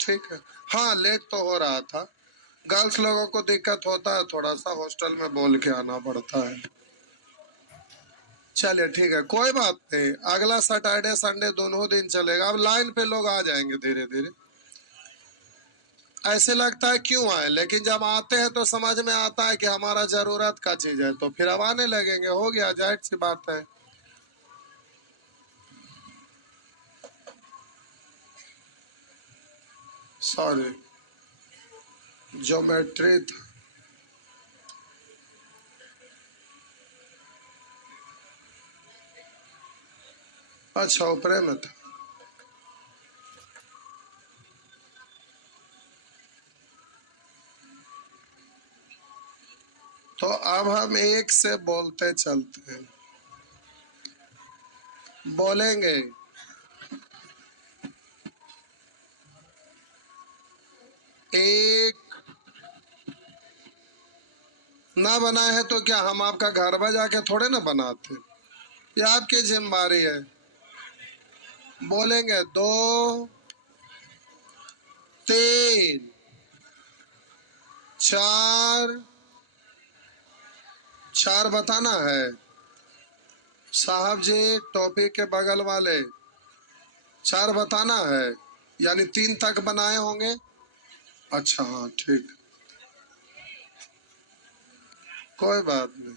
ठीक है। हाँ, लेट तो हो रहा था। गर्ल्स लोगों को दिक्कत होता है, थोड़ा सा हॉस्टल में बोल के आना पड़ता है। चलिए ठीक है, कोई बात नहीं। अगला सैटरडे संडे दोनों दिन चलेगा। अब लाइन पे लोग आ जाएंगे धीरे धीरे। ऐसे लगता है क्यों आए, लेकिन जब आते हैं तो समझ में आता है कि हमारा जरूरत का चीज है, तो फिर अब आने लगेंगे। हो गया, जाहिर सी बात है। सॉरी, ज्योमेट्री था। अच्छा, ऊपरे में था। तो अब हम एक से बोलते चलते हैं। बोलेंगे एक। ना बनाए है तो क्या हम आपका घर बजा के थोड़े ना बनाते। ये आपकी जिम्मेदारी है। बोलेंगे दो, तीन, चार। चार बताना है साहब जी, टॉपिक के बगल वाले। चार बताना है, यानी तीन तक बनाए होंगे। अच्छा हाँ, ठीक। कोई बात नहीं।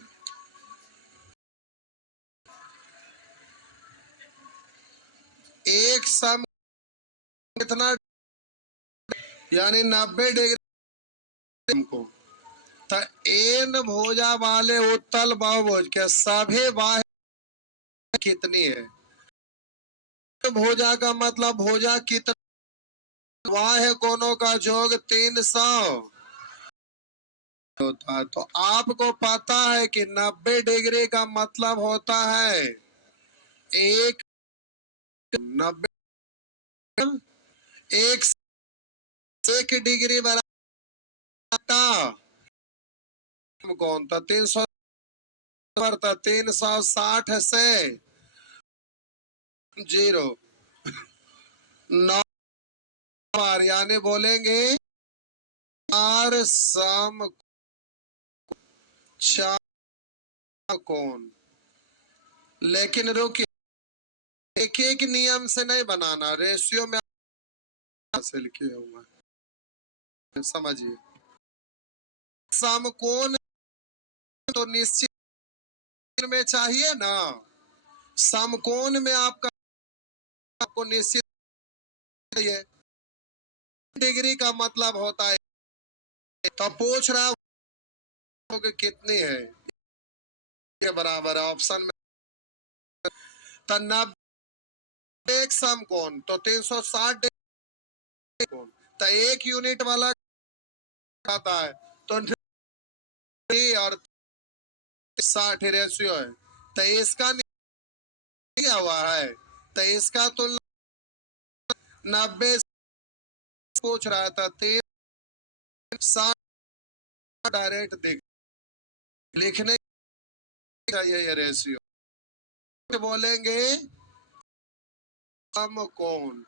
एक सम कितना, यानी 90 डिग्री को। तो एन भुजा वाले उत्तल बहुभुज के सभी बाह्य कितनी है। भुजा का मतलब भुजा कितना, बाह्य कोणों का जोग 300 होता है। तो आपको पता है कि 90 डिग्री का मतलब होता है एक। 90 एक, 1 डिग्री बराबर कौन था 300 था। 360 से 0 9 बार, यानी बोलेंगे चार सम चार कोण। लेकिन रुकिए, एक एक नियम से नहीं बनाना, रेशियो में हासिल किए हुआ। समझिए, समकोण तो निश्चित में चाहिए ना। समकोण में आपका आपको निश्चित चाहिए। डिग्री का मतलब होता है, तो पूछ रहा हूँ कि कितनी है। ये बराबर है ऑप्शन में। तो 90 एक समकोण तो 360 कोण। तो एक यूनिट वाला आता है, तो 3 और 60 रेशियो है। तो इसका दिया हुआ है, तो इसका तुलना 90 पूछ रहा था। 360 डायरेक्ट दिख लिखने चाहिए ये रेशियो। बोलेंगे सम कोण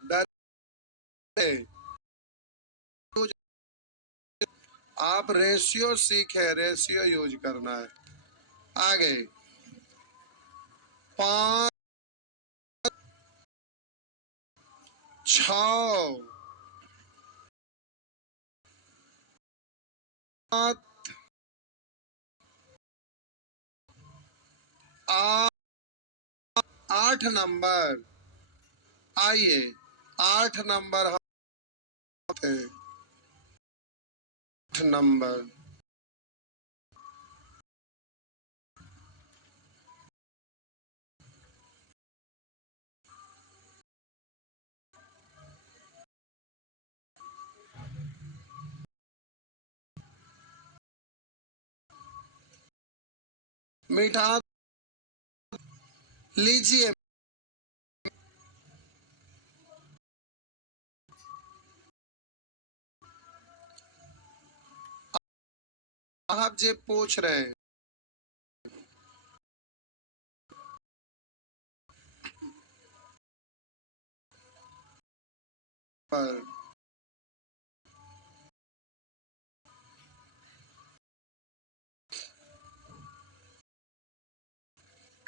आप रेशियो सीखे, रेशियो यूज करना है। आगे 5, 6, 7, 8 नंबर। आइए 8 नंबर थे। 8 नंबर मिटा लीजिए। आप जे पूछ रहे हैं पर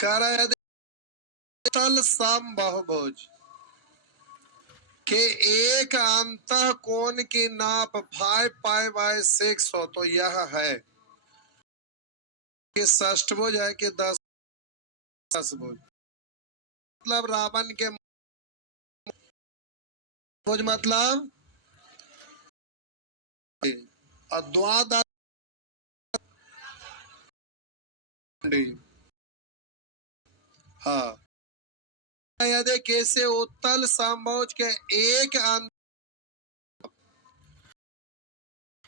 कह रहा है तल सम बहुभुज के एक अंतः कोण की नाप 5π/6 हो तो यह है कि षष्ठभुज है कि 10 भुज। मतलब रावण के भुज मतलब द्वादश हाँ यदि कैसे उत्तल समभुज के एक अंत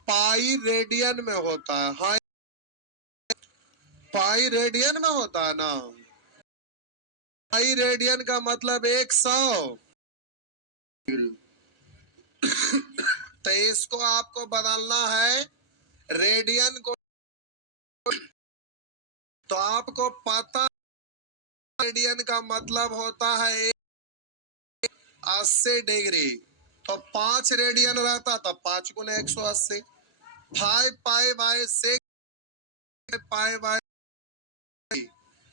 पाई रेडियन में होता है। हाँ पाई रेडियन में होता है ना। पाई रेडियन का मतलब 100। तो इसको आपको बदलना है रेडियन को। तो आपको पता रेडियन का मतलब होता है 80 डिग्री। तो 5 रेडियन रहता तो 5 गुने 180। 5π/6 पाई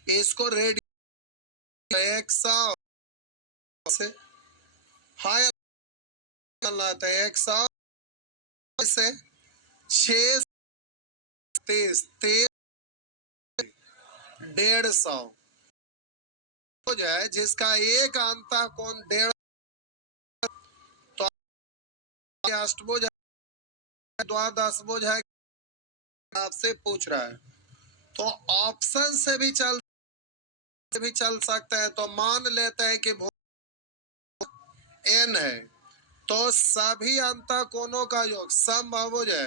इसको रेडियन 100 से हाई करना था 100 से 6 30 150 हो जाए जिसका एक अंतः कोण 1.5। तो अष्टभुज है द्वादश भुज है आपसे पूछ रहा है। तो ऑप्शन से भी चल सकता है। तो मान लेते हैं कि n है तो सभी अंतः कोणों का योग समभुज है।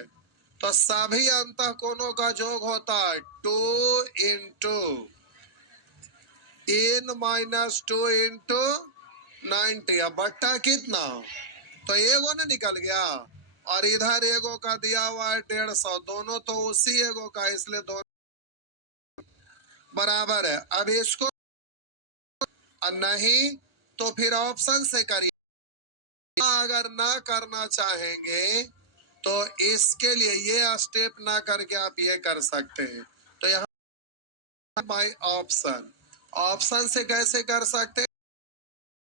तो सभी अंतः कोणों का योग होता है 2 इंटू n-2 इंटू 90। अब बट्टा कितना तो एगो ने निकल गया और इधर एगो का दिया हुआ है 150। दोनों तो उसी एगो का इसलिए दोनों बराबर है। अब इसको नहीं तो फिर ऑप्शन से करिए। अगर ना करना चाहेंगे तो इसके लिए ये स्टेप ना करके आप ये कर सकते हैं। तो यहाँ बाय ऑप्शन से कैसे कर सकते हैं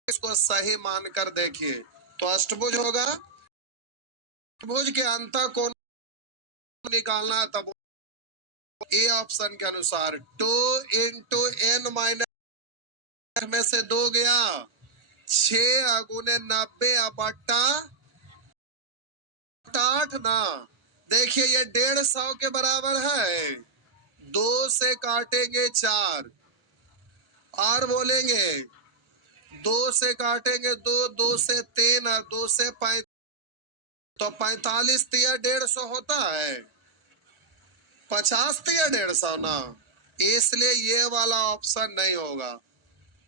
इसको सही मानकर देखिए। तो अष्टभुज होगा अष्टभुज के अंतः कोण निकालना है तब ए ऑप्शन के अनुसार 2 इंटू n- में से 2 गया 6 गुने 90 बट्टा 8 ना। देखिए ये 150 के बराबर है। 2 से काटेंगे 4 और बोलेंगे 2 से काटेंगे 2 2 से 3 और 2 से 5 तो 45 तिया 150 होता है। 50 तिया 150 ना। इसलिए ये वाला ऑप्शन नहीं होगा।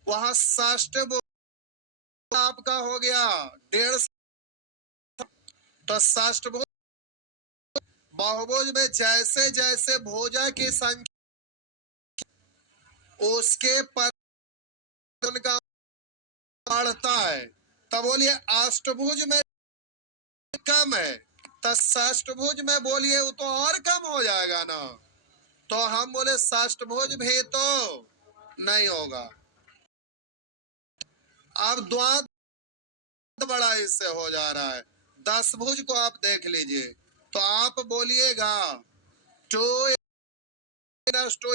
वहां षष्ठ आपका हो गया 150। तो षष्ठ बहुभुज में जैसे जैसे भुजा की संख्या उसके पर उनका बढ़ता है। तब बोलिए अष्टभुज में कम है तो षष्ठभुज में बोलिए वो तो और कम हो जाएगा ना। तो हम बोले षष्ठभुज भी तो नहीं होगा। अब द्वाद बड़ा इससे हो जा रहा है। 10 भुज को आप देख लीजिए। तो आप बोलिएगा 2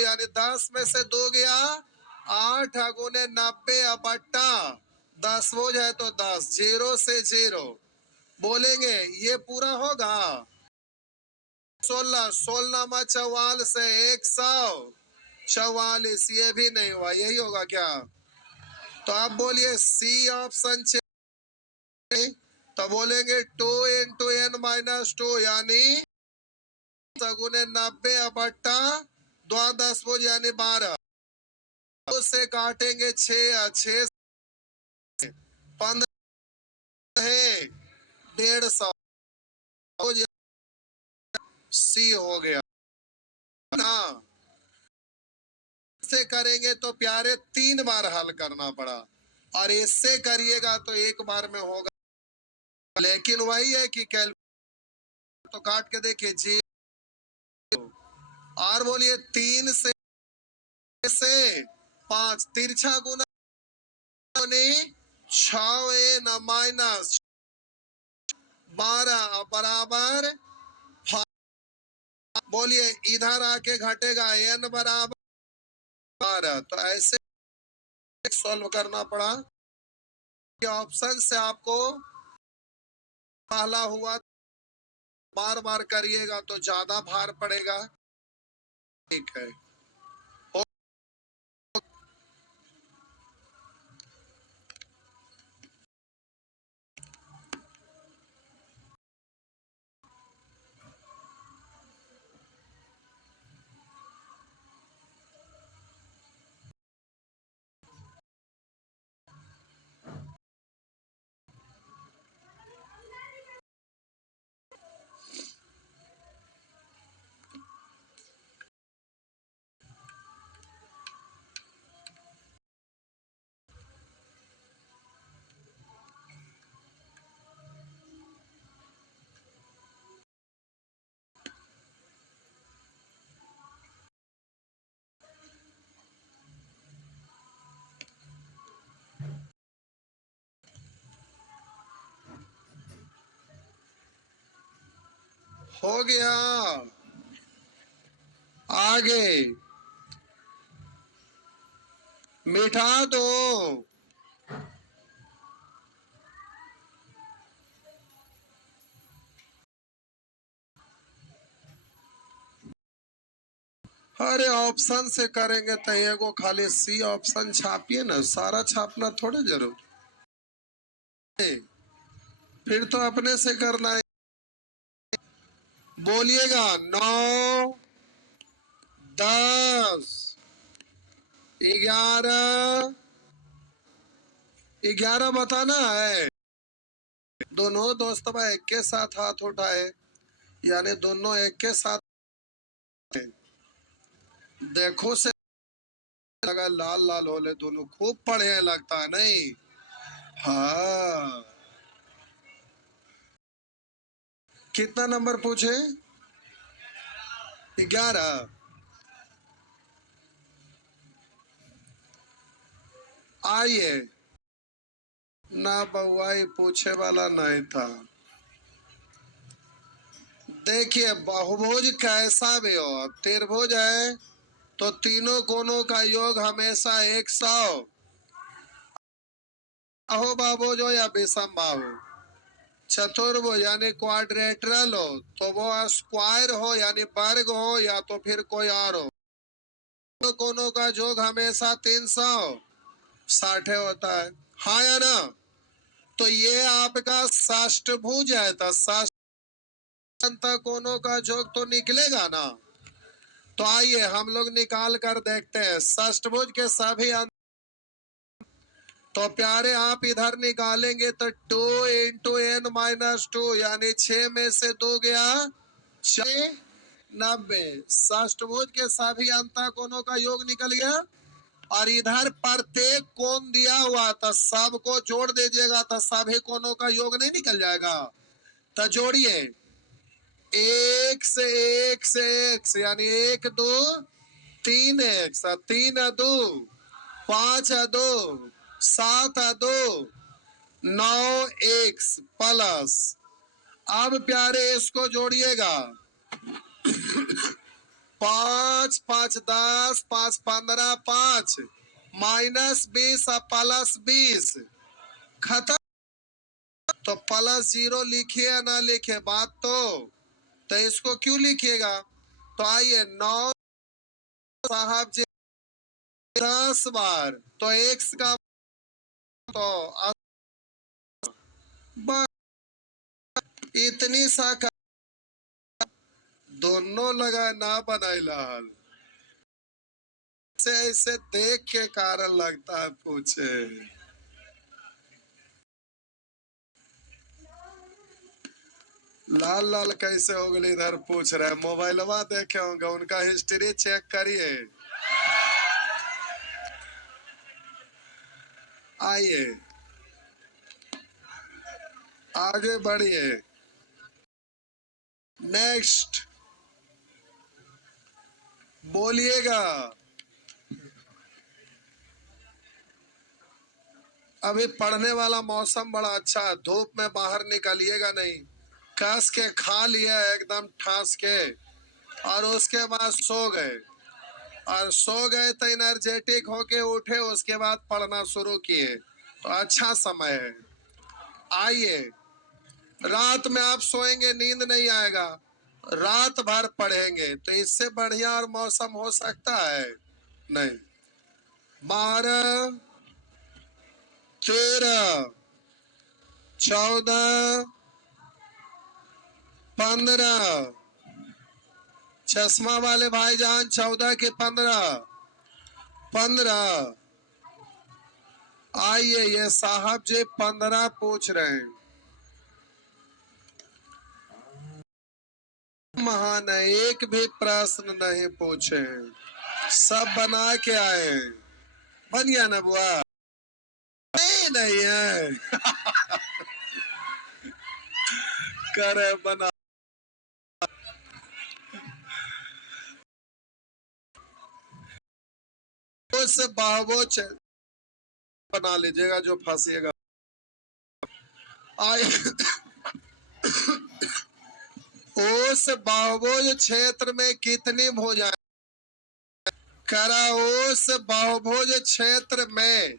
यानी 10 में से 2 गया 8 गुने 90 बट्टा 10 भुज है तो 10 0 से 0 बोलेंगे ये पूरा होगा 16 16 में 44 से 144 ये भी नहीं हुआ। यही होगा क्या। तो आप बोलिए सी ऑप्शन तो बोलेंगे 2 इंटू n-2 यानी गुने 90 बट्टा 10 भुज यानी 12 से काटेंगे 6 15 है 150 सी हो गया ना। से करेंगे तो प्यारे 3 बार हल करना पड़ा और इससे करिएगा तो एक बार में होगा। लेकिन वही है कि तो काट के देखिए जी और बोलिए 3 से 5 तिरछा गुना 6 न माइनस 12 बराबर 5। बोलिए इधर आके घटेगा n बराबर 12। तो ऐसे सॉल्व करना पड़ा। ऑप्शन से आपको पहला हुआ, बार बार करिएगा तो ज्यादा भार पड़ेगा। ठीक है, हो गया। आगे मिटा दो। अरे ऑप्शन से करेंगे तो एगो खाली सी ऑप्शन छापिए ना, सारा छापना थोड़े जरूर है। फिर तो अपने से करना है। बोलिएगा 9 10 11 11 बताना है। दोनों दोस्त भाई एक के साथ हाथ उठाए, यानी दोनों एक के साथ। देखो से लगा लाल लाल होले, दोनों खूब पढ़े लगता है नहीं। हाँ, कितना नंबर पूछे? 11। आइए ना बउआई पूछे वाला नहीं था। देखिए बहुभुज कैसा भी हो, त्रिभुज है तो तीनों कोनों का योग हमेशा 100 हो, बाबू जो या विषम बाहु। चतुर्भुज यानी क्वाड्रेटरल हो तो वो स्क्वायर हो यानी वर्ग हो, या तो फिर कोई और हो। तो कोनों का योग हमेशा 360 होता है, हाँ या ना? तो ये आपका षष्ठभुज है, तो कोनों का योग तो निकलेगा ना। तो आइए हम लोग निकाल कर देखते हैं षष्ठभुज के सभी अंक। तो प्यारे आप इधर निकालेंगे तो 2 इंटू एन माइनस 2 यानी 6 में से 2 गया 6 90। षष्ठभुज के सभी अंत कोनों का योग निकल गया। और इधर प्रत्येक कोण दिया हुआ था, सबको जोड़ दीजिएगा तो सभी कोनों का योग नहीं निकल जाएगा। तो जोड़िए, एक से एक यानी 1 2 3 एक्स, 3 2 5 2 7 2 9 एक्स प्लस। अब प्यारे इसको जोड़िएगा, 5 5 10 5 15 5 माइनस 20 प्लस 20 खत्म। तो प्लस 0 लिखिए ना लिखे बात तो इसको क्यों लिखिएगा? तो आइए 9 साहब जी 10 बार तो एक्स का तो इतनी सा दोनों लगा ना बनाइला हाल से ऐसे देख के कारण लगता है पूछे। लाल लाल कैसे हो गए इधर पूछ रहे, मोबाइलवा देखे होंगे, उनका हिस्ट्री चेक करिए। आइए आगे बढ़िए। नेक्स्ट बोलिएगा। अभी पढ़ने वाला मौसम बड़ा अच्छा है, धूप में बाहर निकलिएगा नहीं, कस के खा लिया एकदम ठास के, और उसके बाद सो गए, और सो गए तो एनर्जेटिक होके उठे, उसके बाद पढ़ना शुरू किए, तो अच्छा समय है। आइए, रात में आप सोएंगे, नींद नहीं आएगा, रात भर पढ़ेंगे, तो इससे बढ़िया और मौसम हो सकता है नहीं। 12, 13, 14, 15, चश्मा वाले भाईजान 14 के 15, 15। आइए, ये साहब जी 15 पूछ रहे हैं। महान है, एक भी प्रश्न नहीं पूछे, सब बना के आए हैं। बन गया ना बुआ? नहीं है। करे बना, उस बाबोच बना लीजिएगा जो फंसिएगा। आए, उस बहुभुज क्षेत्र में कितनी भुजाएं? करा, उस बहुभुज क्षेत्र में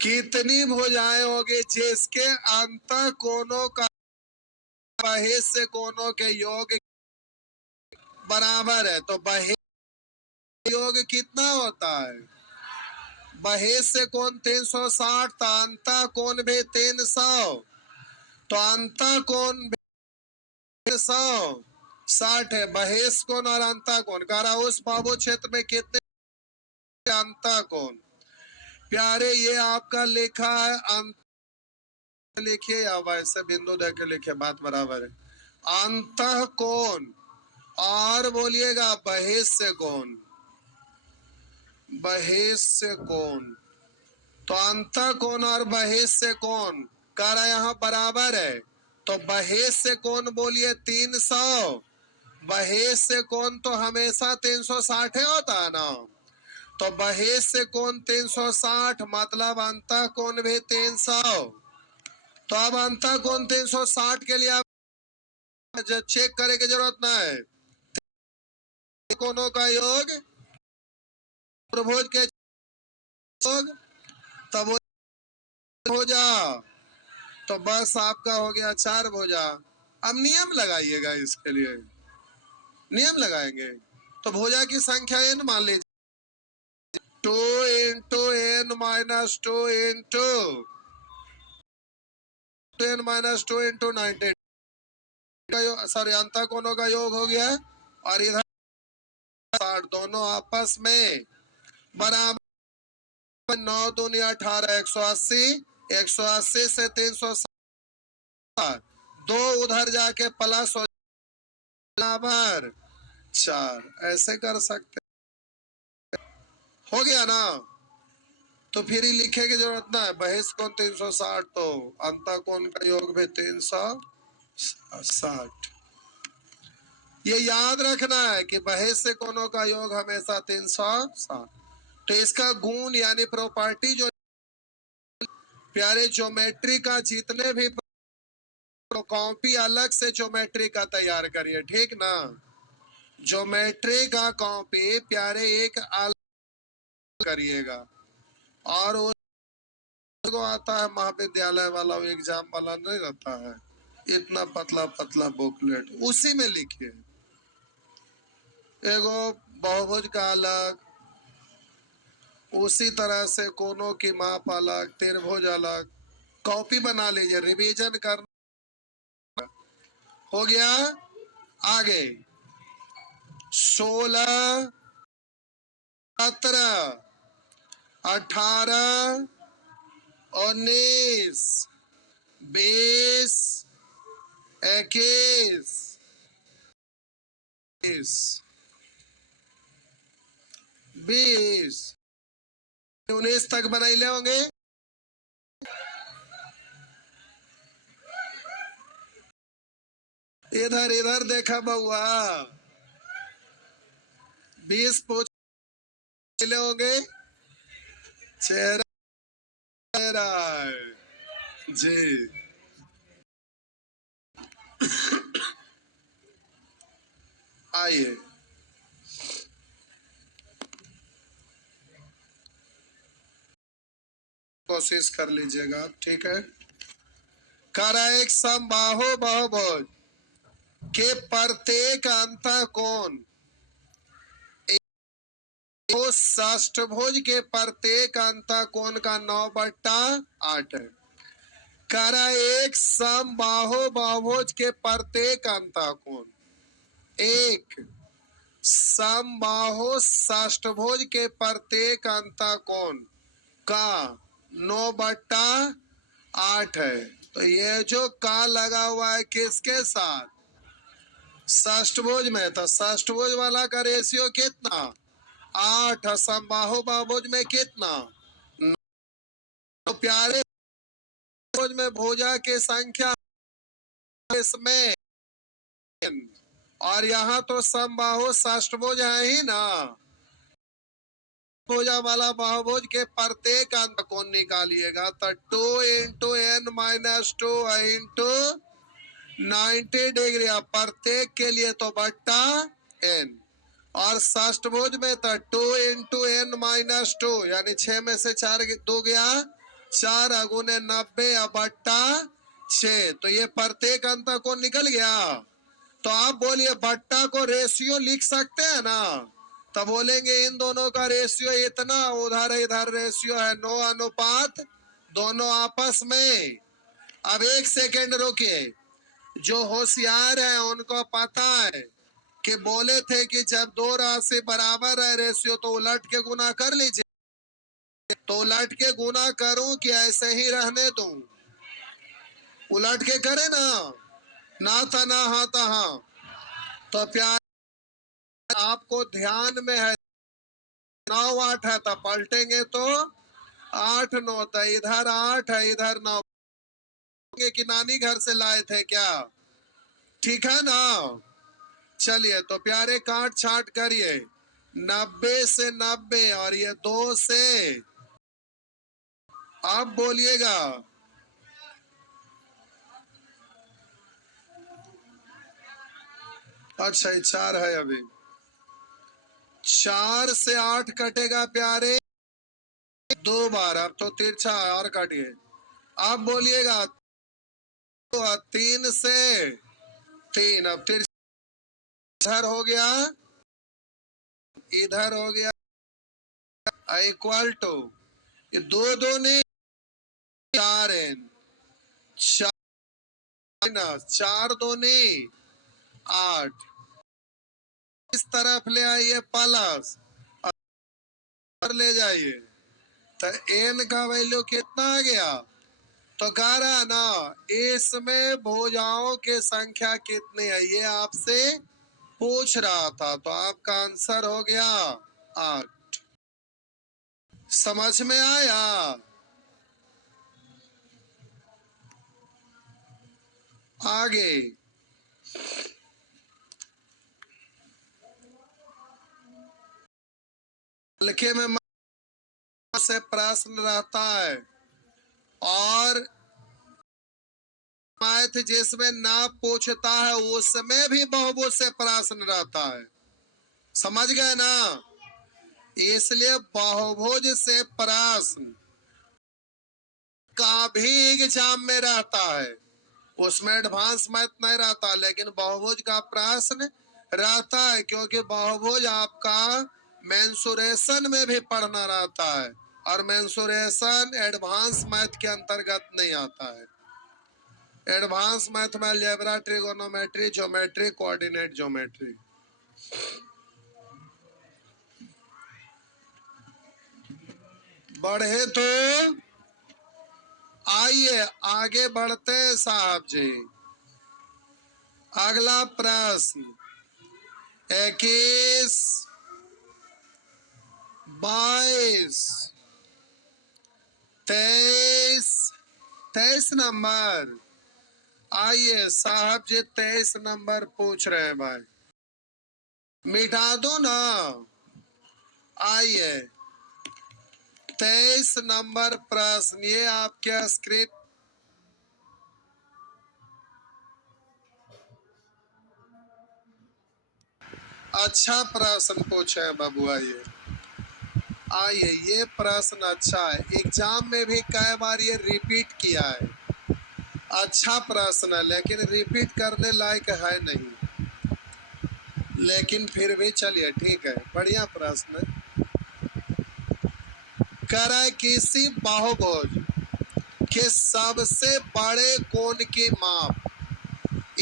कितनी भुजाएं होगी जिसके अंत कोनों का बहिष्य कोनों के योग बराबर है? तो बहिष्य योग कितना होता है? बहिष्य कोण 360, तो अंत कोण भी 300, तो अंत कोण भी 160 है। बहिष्य कोण और अंत कोण, करा उस बाबू क्षेत्र में कितने अंत कोण? प्यारे, ये आपका लिखा है, अंत लिखिए या वैसे बिंदु दे के लिखिए, बात बराबर है। अंत कोण और बोलिएगा बहिष्य कोण, बहिष्य कोण, तो अंत कोण और बहिष्य कोण कर यहाँ बराबर है, तो बहिष्य कोण बोलिए 300, बहिष्य कोण तो हमेशा 360 होता है ना, तो बहिष्य कोण 360, मतलब अंत कोण भी 300। तो अब अंत कोण 360 के लिए आप चेक करने की जरूरत ना है, कोणों का योग, त्रिभुज के योग, तब भुजा, तो बस आपका हो गया 4 भुजा। अब नियम लगाइएगा, इसके लिए नियम लगाएंगे, तो भुजा की संख्या n मान लीजिए, 2 into n minus 2 into n minus 2 into 90, sorry, अंत कोणों का योग हो गया, और इधर 60, दोनों आपस में बराबर, 9 दूनी 18, 180, 180 से 360, 2 उधर जाके प्लस हो बराबर 4, ऐसे कर सकते, हो गया ना? तो फिर ही लिखे की जरूरत ना है, बहिष्य कोण 360, तो अंत कोण का योग भी 360। ये याद रखना है कि बहिष्य कोणों का योग हमेशा 360। तो इसका गुण यानी प्रॉपर्टी जो प्यारे, ज्योमेट्री का जितने भी कॉपी अलग से ज्योमेट्री का तैयार करिए, ठीक ना? ज्योमेट्री का कॉपी प्यारे एक अलग करिएगा, और उसको आता है महाविद्यालय वाला, एग्जाम वाला नहीं रहता है, इतना पतला पतला बुकलेट, उसी में लिखिए। एगो बहुभुज का अलग, उसी तरह से कोनों की माप अलग, त्रिभुज अलग, कॉपी बना लीजिए, रिवीजन करना। हो गया? आगे 16, 17, 18, 19, 20, 21, 20, 19 तक बनाई ले होंगे। इधर इधर देखा बउआ, 20 पूछ ले होंगे, चेहरा रहा है जी। आइए कोशिश कर लीजिएगा, ठीक है। कर एक समबाहु बहुभुज के प्रत्येक अंतःकोण षष्ठभुज के प्रत्येक अंतःकोण का 9/8 है। कर एक समबाहु बहुभुज के प्रत्येक अंतःकोण एक समबाहु षष्ठभुज के प्रत्येक अंतःकोण का 9/8 है। तो ये जो का लगा हुआ है किसके साथ? षष्ठभुज में। तो षष्ठभुज वाला का रेशियो कितना? 8। समबाहु बहुभुज में कितना? 9। तो प्यारे भुज में भुजा की संख्या इसमें, और यहाँ तो समबाहु षष्ठभुज है ही ना। भुजा वाला बहुभुज के प्रत्येक अंत कोण निकालिएगा तो 2 × n-2 इंटू 90 डिग्री। प्रत्येक के लिए तो बट्टा n, और षष्ठभुज में तो 2 × n-2 यानी 6 में से 4 2 गया 4 × 90 बट्टा 6। तो ये प्रत्येक अंत कोण निकल गया। तो आप बोलिए बट्टा को रेशियो लिख सकते हैं ना। तो बोलेंगे इन दोनों का रेशियो इतना, उधर इधर रेशियो है 9 अनुपात दोनों आपस में। अब एक सेकेंड रुकिए, जो होशियार है उनको पता है कि बोले थे कि जब दो राशि बराबर है रेशियो तो उलट के गुना कर लीजिए। तो उलट के गुना करूं कि ऐसे ही रहने दूं? उलट के करे ना था ना हाँ था हाँ। तो प्यार आपको ध्यान में है 9-8 है तो पलटेंगे तो 8-9 था। इधर 8 है इधर 9 कि नानी घर से लाए थे क्या? ठीक है ना। चलिए तो प्यारे काट छाट करिए। 90 से 90 और ये 2 से, आप बोलिएगा। अच्छा ये 4 है अभी। 4 से 8 कटेगा प्यारे 2 बार। अब तो तिरछा और काटिए। आप बोलिएगा तो 3 से 3। अब तिरछा इधर हो गया इधर हो गया इक्वल टू ये 2 2 ने 4n 4 4 2 ने 8। इस तरफ ले आइए प्लस और ले जाइए तो n का वैल्यू कितना आ गया? तो कह रहा ना इसमें भुजाओं की संख्या कितनी है ये आपसे पूछ रहा था। तो आपका आंसर हो गया 8। समझ में आया? आगे हल्के में से प्रश्न रहता है और मैथ जिसमें ना पूछता है उसमें भी बहुभुज से प्रश्न रहता है। समझ गए ना। इसलिए बहुभुज से प्रश्न का भी एग्जाम में रहता है। उसमें एडवांस मैथ नहीं रहता लेकिन बहुभुज का प्रश्न रहता है, क्योंकि बहुभुज आपका मेंसुरेशन में भी पढ़ना रहता है और मेंसुरेशन एडवांस मैथ के अंतर्गत नहीं आता है। एडवांस मैथ में algebra, trigonometry, geometry, coordinate geometry. बढ़े तो आइए आगे बढ़ते हैं साहब जी। अगला प्रश्न 21, 22, 23, 23 नंबर। आइए साहब जी 23 नंबर पूछ रहे हैं भाई। मिटा दो ना। आइए 23 नंबर प्रश्न, ये आपके स्क्रीन। अच्छा प्रश्न पूछे बबुआ, ये आइए, ये प्रश्न अच्छा है, एग्जाम में भी कई बार ये रिपीट किया है। अच्छा प्रश्न है, लेकिन रिपीट करने लायक है नहीं, लेकिन फिर भी चलिए ठीक है, बढ़िया प्रश्न है। करे किसी बहुभुज के सबसे बड़े कोण की माप।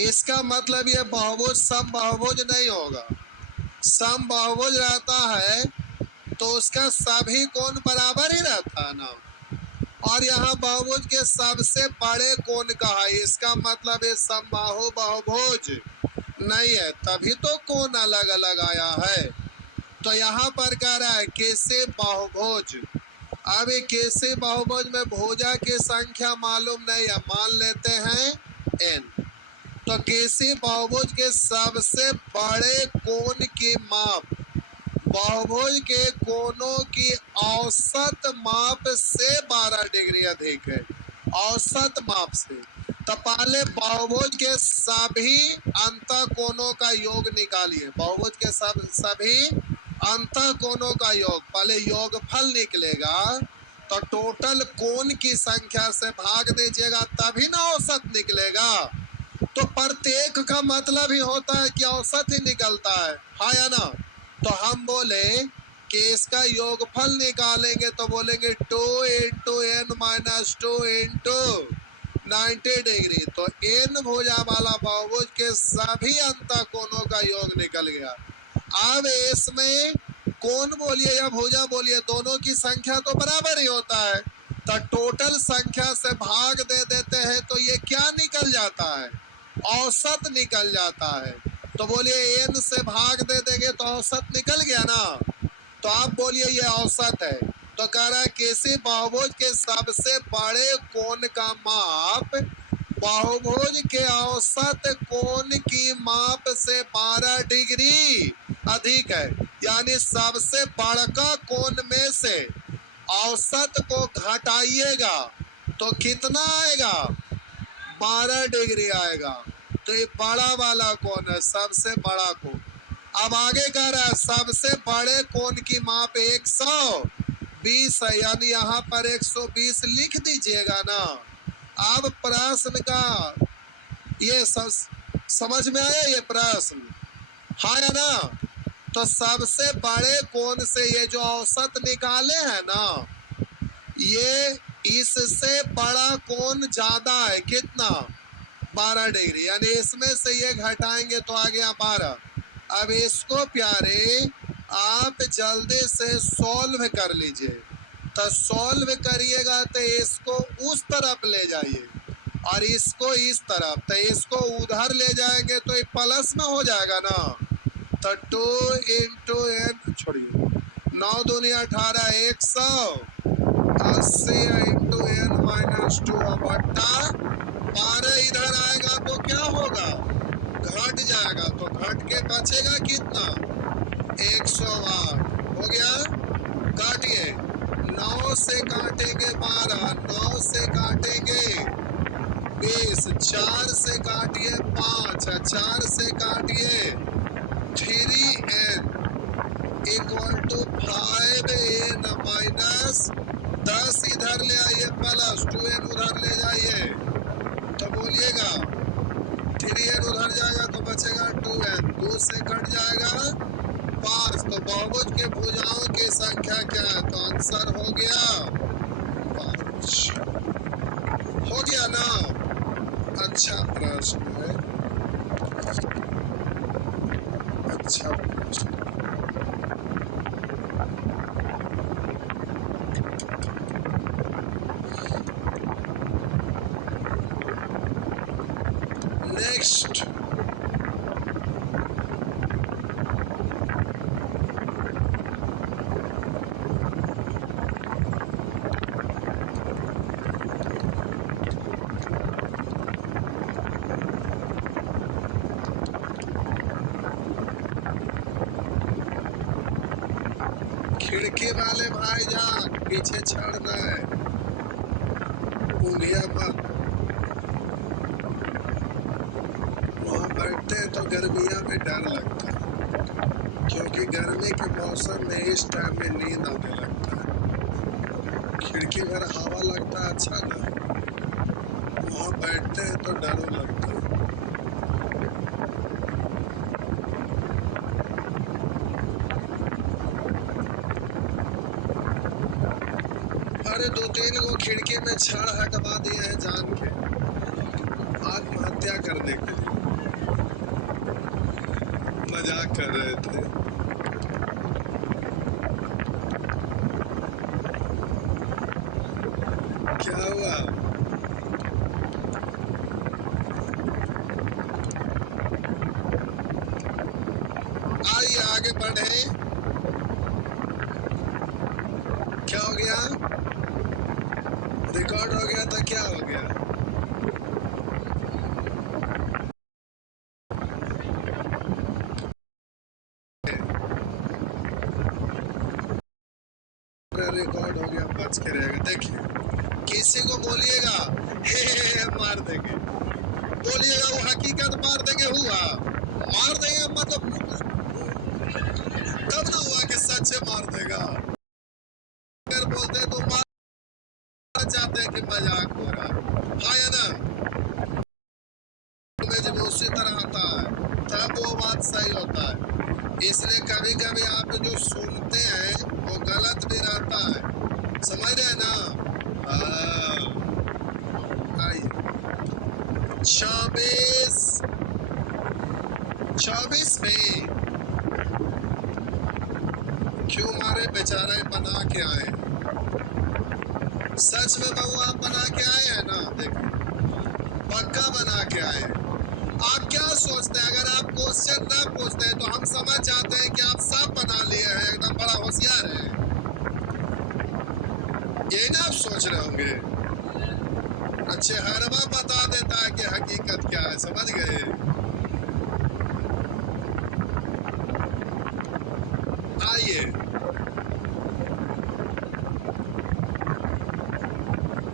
इसका मतलब ये बहुभुज समबाहुभुज नहीं होगा। समबाहुभुज रहता है तो उसका सभी कोण बराबर ही रहता है ना, और यहाँ बहुभुज के सबसे बड़े कोण का है, इसका मतलब ये समबाहु बहुभुज नहीं है, तभी तो कोण अलग अलग आया है। तो यहाँ पर कह रहा है कैसे बहुभुज। अब ये कैसे बहुभुज में भुजा की संख्या मालूम नहीं है, मान लेते हैं n। तो कैसे बहुभुज के सबसे बड़े कोण की माप बहुभुज के कोणों की औसत माप से 12 डिग्री अधिक है। औसत माप से तो पहले बहुभुज के सभी अंत कोणों का योग निकालिए। बहुभुज के सभी अंत कोणों का योग, पहले योगफल निकलेगा तो टोटल कोण की संख्या से भाग दीजिएगा, तभी ना औसत निकलेगा। तो प्रत्येक का मतलब ही होता है कि औसत ही निकलता है, हाँ या ना। तो हम बोले कि इसका योगफल निकालेंगे तो बोलेंगे 2 into n minus 2 into 90 degree. तो एन भुजा वाला बहुभुज के सभी अंत कोणों का योग निकल गया। अब इसमें कोण बोलिए या भुजा बोलिए, दोनों की संख्या तो बराबर ही होता है, तो टोटल संख्या से भाग दे देते हैं तो ये क्या निकल जाता है, औसत निकल जाता है। तो बोलिए एन से भाग दे देंगे तो औसत निकल गया ना। तो आप बोलिए ये औसत है। तो कह रहा है किसी बहुभुज के सबसे बड़े कोण का माप बहुभुज के औसत कोण की माप से 12 डिग्री अधिक है, यानी सबसे बड़का कोण में से औसत को घटाइएगा तो कितना आएगा, 12 डिग्री आएगा। तो ये बड़ा वाला कोण है, सबसे बड़ा कोण। अब आगे कह रहा है सबसे बड़े कोण की माप 120 है, यानी यहाँ पर 120 लिख दीजिएगा ना। अब प्रश्न का ये समझ में आया ये प्रश्न, हाँ या ना। तो सबसे बड़े कोण से ये जो औसत निकाले हैं ना, ये इससे बड़ा कोण ज्यादा है, कितना, 12 डिग्री, यानी इसमें से ये घटाएंगे तो आ गया 12। अब इसको प्यारे आप जल्दी से सॉल्व कर लीजिए। तो सॉल्व करिएगा तो इसको उस तरफ ले जाइए और इसको इस तरफ, तो इसको उधर ले जाएंगे तो ये प्लस में हो जाएगा ना। तो 2 इंटू एन, छोड़िए, 9 दूनी 18, 180 इंटू एन माइनस 2 बट्टा 12 इधर आएगा तो क्या होगा, घट जाएगा, तो घट के बचेगा कितना, 108 हो गया। काटिए, 9 से काटेंगे 12, 9 से काटेंगे 20, 4 से काटिए 5, 4 से काटिए 3n equal to 5n minus 10 इधर ले आइए प्लस 2n उधर ले जाइए, तो बोलिएगा 3n उधर जाएगा तो बचेगा 2n, 2 से कट जाएगा 5। तो बहुभुज के भुजाओं की संख्या क्या है, तो आंसर हो गया 5। हो गया ना। अच्छा प्रश्न है, अच्छा प्रश्न। नेक्स्ट, खिड़की वाले भाईजान पीछे छोड़ना है, ऊँघिया मत। वहाँ बैठते हैं तो गर्मिया में डर लगता है, क्योंकि गर्मी के मौसम में इस टाइम में नींद आने लगता है। खिड़की भर हवा लगता है, अच्छा ना। वहाँ बैठते हैं तो डर लगता है। अरे 2-3 गो खिड़की में छड़ हटवा दिए हैं जान के, आत्महत्या करने के लिए। मजाक कर रहे थे। क्या हुआ? आइए आगे बढ़े। क्या हो गया? रिकॉर्ड हो गया तो क्या हो गया? रिकॉर्ड हो गया, बच के रहेगा। देखिए, किसी को बोलिएगा हे मार देंगे, बोलिएगा वो हकीकत मार देंगे, हुआ मार देंगे मतलब तब ना हुआ कि सच्चे मार देगा। अगर बोलते हैं तो मार जाते हैं कि मजाक हो रहा है, हाँ या ना? जब उसी तरह आता है तब वो बात सही होता है। इसलिए कभी कभी आप जो सुनते हैं वो गलत भी रहता है, समझ रहे हैं ना? आइए 24 में क्यों मारे बेचारे बना के आए? सच में बहू आप बना के आए हैं ना? देखिए, पक्का बना के आए। आप क्या सोचते हैं? अगर आप क्वेश्चन ना पूछते हैं तो हम समझ जाते हैं कि आप सब बना लिए हैं, एकदम बड़ा होशियार है। यही ना आप सोच रहे होंगे। अच्छे हरबा बता देता है कि हकीकत क्या है, समझ गए? आइए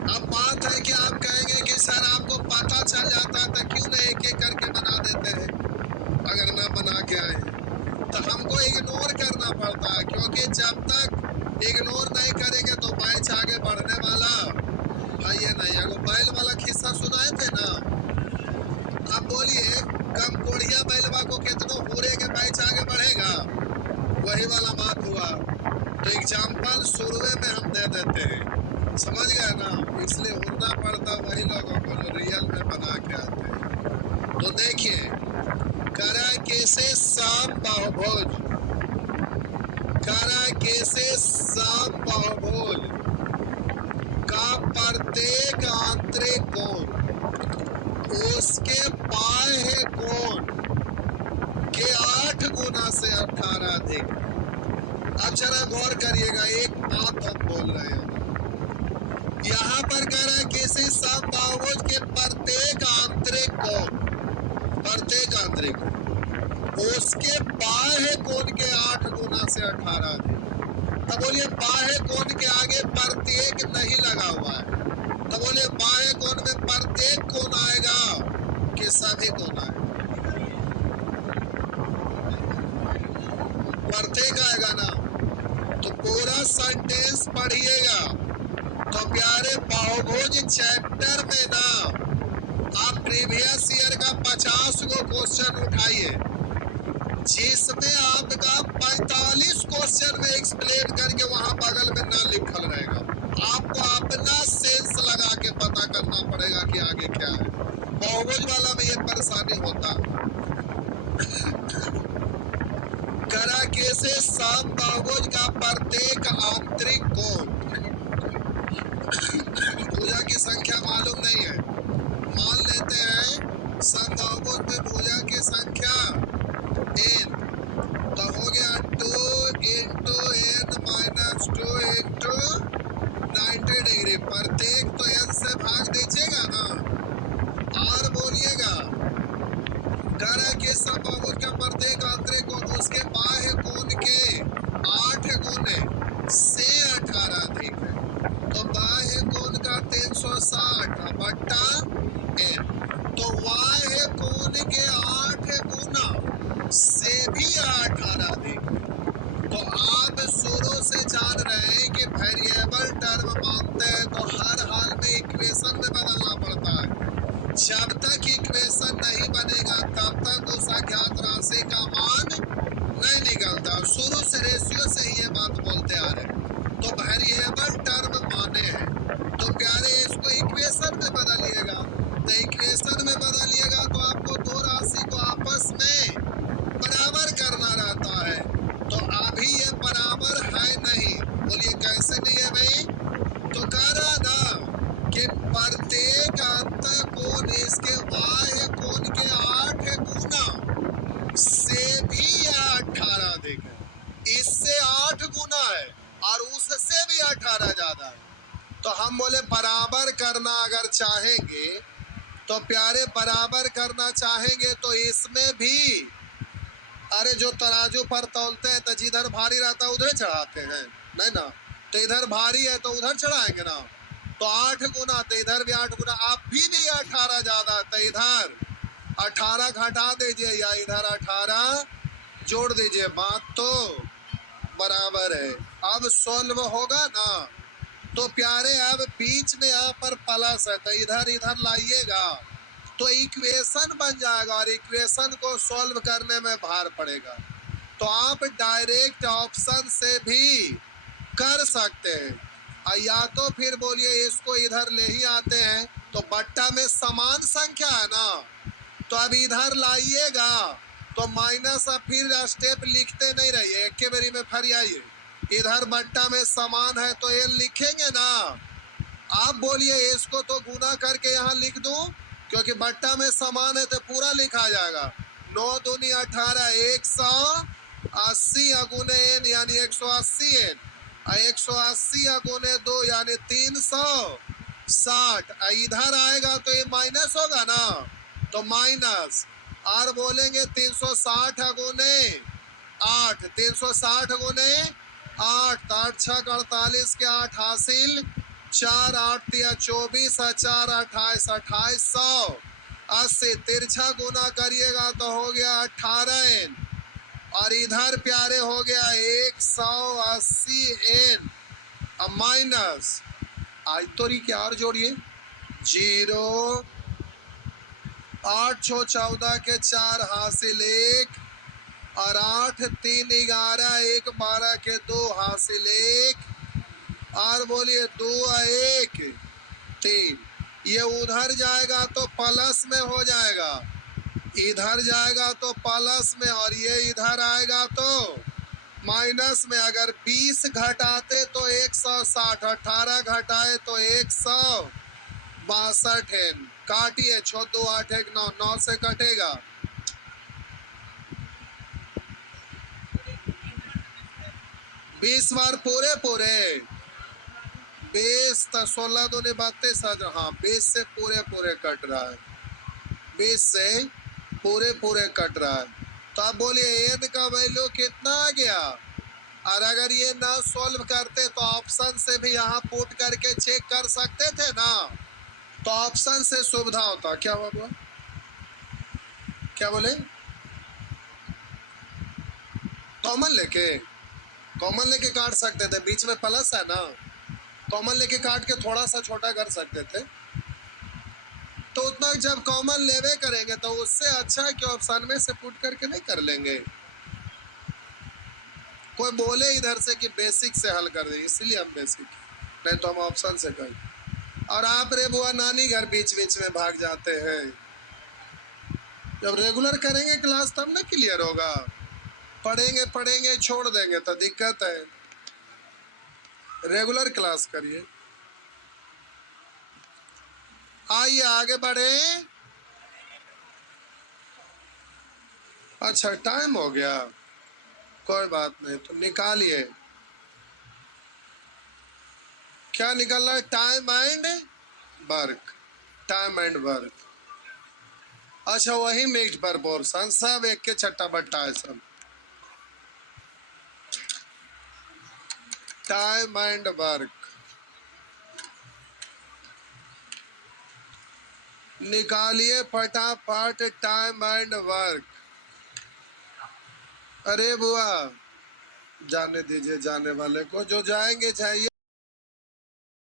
अब बात है कि आप कहेंगे कि सर आपको पता चल जाता तो क्यों नहीं एक एक करके बना देते हैं? अगर ना बना के आए तो हमको इग्नोर करना पड़ता है, क्योंकि जब तक इग्नोर नहीं करेंगे तो मैच आगे बढ़ने वाला है ये नहीं। अगर बैल वाला किस्सा सुनाए थे ना, अब बोलिए कम कोढ़िया बैलवा को कितनों होरे के मैच आगे बढ़ेगा, वही वाला बात हुआ। तो एग्जाम्पल शुरुए में हम दे देते हैं, समझ गए ना? इसलिए होना पड़ता वही लोगों को जो रियल में बना के आते हैं। तो देखिए, करा कैसे शाम बहुभोज, करा कैसे शाम बहुभोज का प्रत्येक आंतरिक कोण उसके पाए है कोण के 8 गुना से 18 अधिक। अब जरा गौर करिएगा, एक बात हम बोल रहे हैं। यहाँ पर कह रहा है किसी समबाहुभुज के प्रत्येक आंतरिक कोण, प्रत्येक आंतरिक उसके बाह्य कोण के 8 गुना से 18 अधिक। तब बोलिए बाह्य कोण के आगे प्रत्येक नहीं लगा हुआ है, तो बोलिए बाह्य कोण में प्रत्येक कोण आएगा कि सभी कोण आएगा? प्रत्येक आएगा ना। तो पूरा सेंटेंस पढ़िएगा। तो प्यारे बहुभुज चैप्टर में ना आप प्रीवियस ईयर का 50 गो क्वेश्चन उठाइए, जिसमें आपका 45 क्वेश्चन में एक्सप्लेन करके वहां बगल में ना लिखल रहेगा। आपको अपना सेंस लगा के पता करना पड़ेगा कि आगे क्या है। बहुभुज वाला में ये परेशानी होता। करा कैसे समबाहुभुज का प्रत्येक आंतरिक कोण, भुजा की संख्या मालूम नहीं है, मान लेते हैं समबाहुभुज में भुजा की संख्या n, तो हो गया 2 into n minus 2 into 90 degree. प्रत्येक तो n से भाग दीजिएगा ना, r बोलिएगा। करा के समबाहुभुज का प्रत्येक आंतरिक कोण उसके बाह्य कोण के 8 गुने कोण के 8 गुना से भी 18 देंगे। तो आप शुरू से जान रहे हैं कि वेरिएबल टर्म मानते हैं तो हर हाल में इक्वेशन में बदलना पड़ता है। जब तक इक्वेशन नहीं बनेगा तब तक उस अज्ञात राशि का मान नहीं निकलता। शुरू से रेशियो से ही ये बात बोलते आ रहे हैं। तो वेरिएबल टर्म माने हैं तो प्यारे इसको इक्वेशन में बदलिएगा। तो इक्वेशन में बदलिएगा तो आपको दो राशि को आपस में बराबर करना रहता है। तो अभी ये बराबर है नहीं। बोलिए कैसे नहीं है भाई? तो कह रहा ना कि प्रत्येक अंत कोण इसके बाह्य कोण के 8 गुना से भी 18 देगा। इससे 8 गुना है और उससे भी 18 ज्यादा है। तो हम बोले बराबर करना अगर चाहेंगे तो प्यारे बराबर करना चाहेंगे तो इसमें भी अरे जो तराजू पर तौलते हैं तो जिधर भारी रहता है उधर चढ़ाते हैं, नहीं ना? तो इधर भारी है तो उधर चढ़ाएंगे ना। तो 8 गुना तो इधर भी 8 गुना, आप भी 18 ज्यादा तो इधर 18 घटा दीजिए या इधर 18 जोड़ दीजिए, बात तो बराबर है। अब सोल्व होगा ना। तो प्यारे अब बीच में यहाँ पर प्लस है तो इधर इधर लाइएगा तो इक्वेशन बन जाएगा और इक्वेशन को सॉल्व करने में भार पड़ेगा। तो आप डायरेक्ट ऑप्शन से भी कर सकते हैं या तो फिर बोलिए इसको इधर ले ही आते हैं तो बट्टा में समान संख्या है ना तो अब इधर लाइएगा तो माइनस, अब फिर स्टेप लिखते नहीं रहिए, एक के बारी में फरियाइए। इधर बट्टा में समान है तो ये लिखेंगे ना। आप बोलिए इसको तो गुना करके यहाँ लिख दूं क्योंकि बट्टा में समान है तो पूरा लिखा जाएगा। 9 दूनी 18, 180 अगुने एन यानी 180 एन, 180 अगुने 2 यानी 360। इधर आएगा तो ये माइनस होगा ना तो माइनस, और बोलेंगे 360 अगुने 8, 360 गुने 8, 8 6 48 के 8 हासिल 4, 8 या 24, 4 28, 2880। तिरछा गुना करिएगा तो हो गया 18 एन और इधर प्यारे हो गया 180 एन। अब माइनस आज तोरी के और जोड़िए 0, 8 6 14 के 4 हासिल 1 और 8 3 11 1 12 के 2 हासिल 1 और बोलिए 2 1 3। ये उधर जाएगा तो प्लस में हो जाएगा, इधर जाएगा तो प्लस में और ये इधर आएगा तो माइनस में। अगर 20 घटाते तो 160, 18 घटाए तो 162 है। काटिए 6 2 8 1 9, 9 से कटेगा 20 बार पूरे पूरे 20 16 दूनी 32, हाँ 20 से पूरे पूरे कट रहा है, 20 से पूरे पूरे कट रहा है। तो आप बोलिए एन का वैल्यू कितना आ गया। और अगर ये ना सॉल्व करते तो ऑप्शन से भी यहाँ पुट करके चेक कर सकते थे ना। तो ऑप्शन से सुविधा होता। क्या हुआ, क्या बोले? कॉमन लेके काट सकते थे, बीच में प्लस है ना, कॉमन लेके काट के थोड़ा सा छोटा कर सकते थे। तो उतना जब कॉमन लेवे करेंगे तो उससे अच्छा है कि ऑप्शन में से पुट करके नहीं कर लेंगे। कोई बोले इधर से कि बेसिक से हल कर दे, इसलिए हम बेसिक, नहीं तो हम ऑप्शन से कर। और आप रे बुआ नानी घर बीच बीच में भाग जाते हैं। जब रेगुलर करेंगे क्लास तब ना क्लियर होगा। पढ़ेंगे छोड़ देंगे तो दिक्कत है। रेगुलर क्लास करिए। आइए आगे बढ़े। अच्छा टाइम हो गया, कोई बात नहीं, तो निकालिए। क्या निकलना है? Time and work, time and work. अच्छा वही मिक्स्ड प्रपोर्शन, सब एक के चट्टा बट्टा है सब। टाइम एंड वर्क, निकालिए फटाफट टाइम एंड वर्क। अरे बुआ, जाने दीजिए जाने वाले को, जो जाएंगे चाहिए।